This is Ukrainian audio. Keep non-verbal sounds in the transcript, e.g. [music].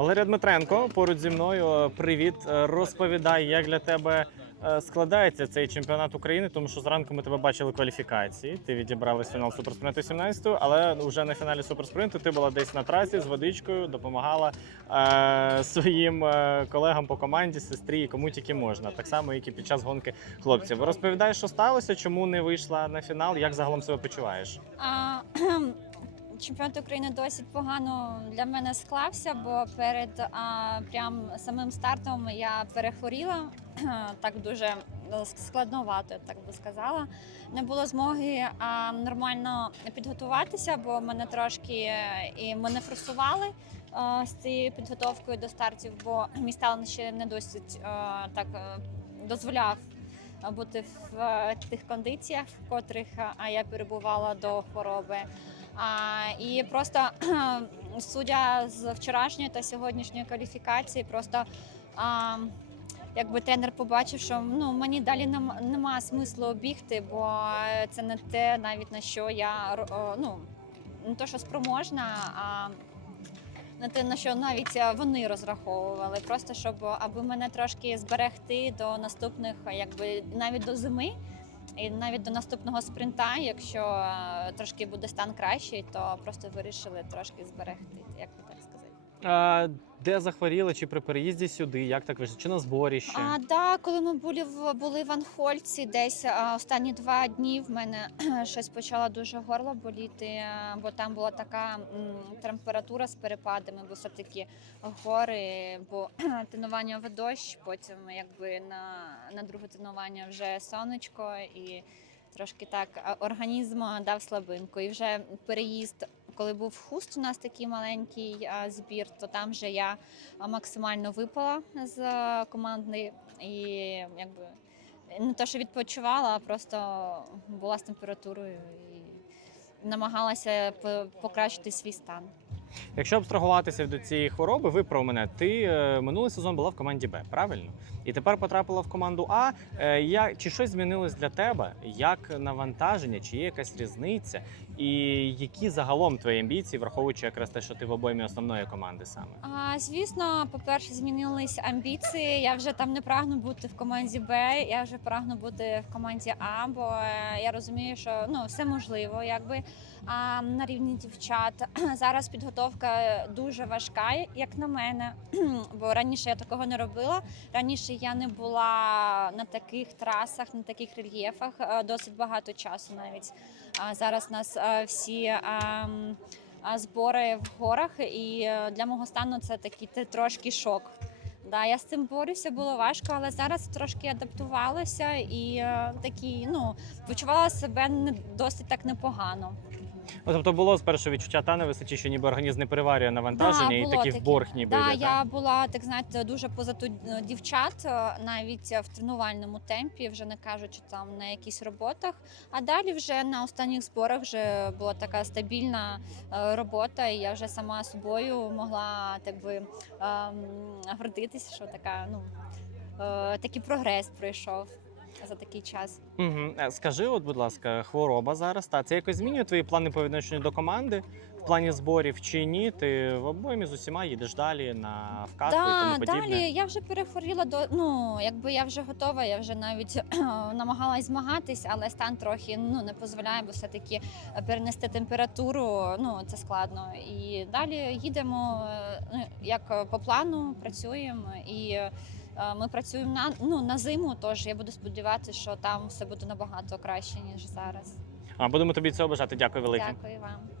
Валерія Дмитренко поруч зі мною. Привіт, розповідай, як для тебе е, складається цей чемпіонат України, тому що зранку ми тебе бачили кваліфікації. Ти відібралась фінал суперспринту 17 але вже на фіналі суперспринту ти була десь на трасі з водичкою, допомагала е, своїм е, колегам по команді, сестрі кому тільки можна. Так само, як і під час гонки хлопців. Розповідай, що сталося, чому не вийшла на фінал, як загалом себе почуваєш? А, чемпіонат України досить погано для мене склався, бо перед а, прям самим стартом я перехворіла [clears throat] так дуже е, складновато, так би сказала. Не було змоги а, нормально підготуватися, бо мене трошки е, і мене фрусували е, з цією підготовкою до стартів, бо мій стан ще не досить е, так дозволяв бути в тих кондиціях, в котрих я перебувала до хвороби. І просто [clears throat] судя з вчорашньої та сьогоднішньої кваліфікації, просто якби тренер побачив, що ну мені далі нема, смислу бігти, бо це не те, навіть на що я ну не то, що спроможна, а на те, на що навіть вони розраховували, просто щоб аби мене трошки зберегти до наступних, якби навіть до зими. І навіть до наступного спринта, якщо е, трошки буде стан кращий, то просто вирішили трошки зберегти, як сказати. А, де захворіли, чи при переїзді сюди? Як так вийшло? Чи на зборіще? А да, коли ми були в були в Анхольці, десь а, останні два дні в мене [clears throat] щось почало дуже горло боліти, бо там була така м, температура з перепадами, бо все таки гори, бо [clears throat] тренування в дощ, потім якби на, на друге тренування вже сонечко і. Трошки так організм дав слабинку. І вже переїзд, коли був хуст, у нас такий маленький збір, то там вже я максимально випала з а, команди і якби не те, що відпочивала, а просто була з температурою і намагалася покращити свій стан. Якщо абстрагуватися від цієї хвороби, ви про мене. Ти е, минулий сезон була в команді Б, правильно? І тепер потрапила в команду А. Е, я, чи щось змінилось для тебе? Як навантаження, чи є якась різниця? І які загалом твої амбіції, враховуючи якраз те, що ти в обоймі основної команди саме? А, звісно, по-перше, змінились амбіції. Я вже там не прагну бути в команді Б, я вже прагну бути в команді А, бо е, я розумію, що ну все можливо, якби а, на рівні дівчат. [clears throat] Зараз підготовка дуже важка, як на мене. [clears throat] Бо раніше я такого не робила. Раніше я не була на таких трасах, на таких рельєфах е, досить багато часу навіть. Зараз у нас е, всі. а, м, а, збори в горах, і е, для мого стану це такий трошки шок. Да, я з цим борюся, було важко, але зараз трошки адаптувалася і е, такі, ну, почувала себе досить так непогано. Ну, тобто було спершу відчуття та на висоті, що ніби організм не переварює навантаження, Да, і такий вборг ніби Да, йде. я була так знаєте, дуже позаду е, дівчат, е, навіть в тренувальному темпі, вже не кажучи там на якісь роботах. А далі вже на останніх зборах вже була така стабільна е, робота, і я вже сама собою могла так би ем, гордитися, що така, ну е, такий прогрес пройшов за такий час. Угу. Скажи, от, будь ласка, хвороба зараз. Та це якось змінює твої плани по відношенню до команди в плані зборів чи ні? Ти в обоймі з усіма їдеш далі на вкатку і тому подібне. далі я вже перехворіла до ну, якби я вже готова, я вже навіть [clears throat] намагалась змагатись, але стан трохи ну не дозволяє, бо все-таки перенести температуру, ну це складно. І далі їдемо е, ну, як по плану, працюємо і. Е, Ми працюємо на ну на зиму, тож я буду сподіватися, що там все буде набагато краще ніж зараз. А будемо тобі цього бажати. Дякую велике. Дякую вам.